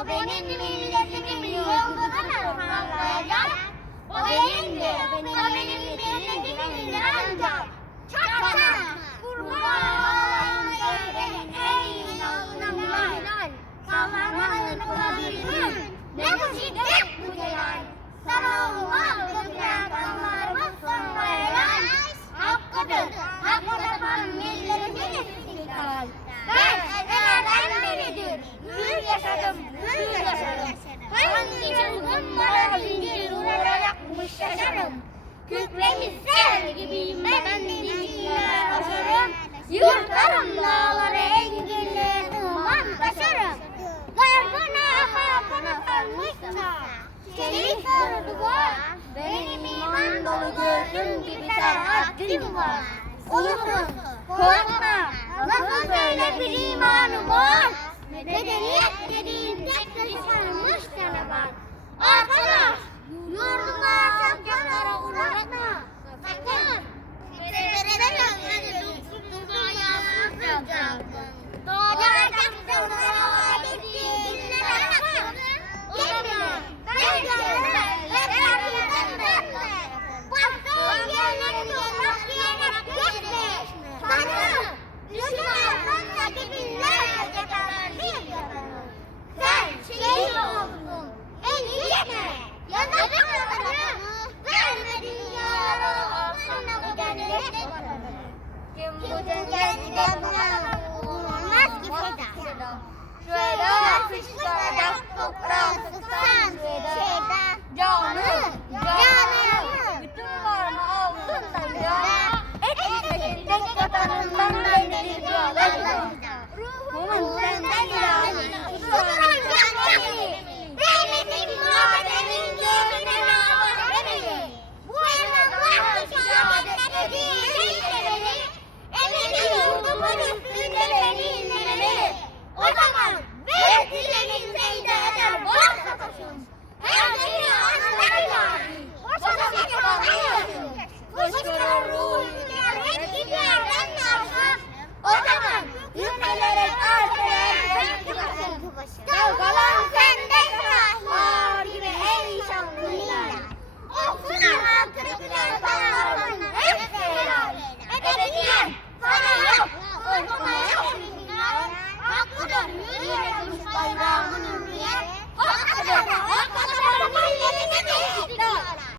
O benim milletimin yolunu sağlayacak. O benim de, o benim milletimin ancak. Çakma, kurban söyleyin ey inananlar. Sağlamanın kılabilir. Ne bu şiddet bu celal. Sana olmaz dökülen kanlarımız sonlayacak. Hakkıdır, hakkı yapan milletimin istiklal. Ben ezelden beridir. Hür yaşadım, hür yaşadım. Hangi çılgınlara zincir vurarakmış yaşarım. Kükremiz sel gibiyim ben dinçinler aşarım. Yurtlarım dağları enginliğe sığmaz taşarım. Garbına kapına sarmışsa çelik sarılı var. Benim iman dolu göğsüm gibi serhattim var. Ulusuz, korkma, nasıl böyle bir imanım var? Medeniyet dediğin tek taşı sarmış canavar. Arkadaş, yurduma şapkalara uğratma. Sakın. Doğacak sınırlar bitti, günler akar. Gelmiyor, ben gelmem, hep arkadaşlar. Baktığım yerleri dolmak diyerek geçme. Tanrım, düşmanlarla binlerce kararlı yaparım. Sen şehit oldun, endişe, yanaklarını vermedin yaralı olsana bu cennet vatanı. Kim bu cennet vatanı olmaz ki feda. Şöyle sıçrayacak toprağı sıksan şeda. Canı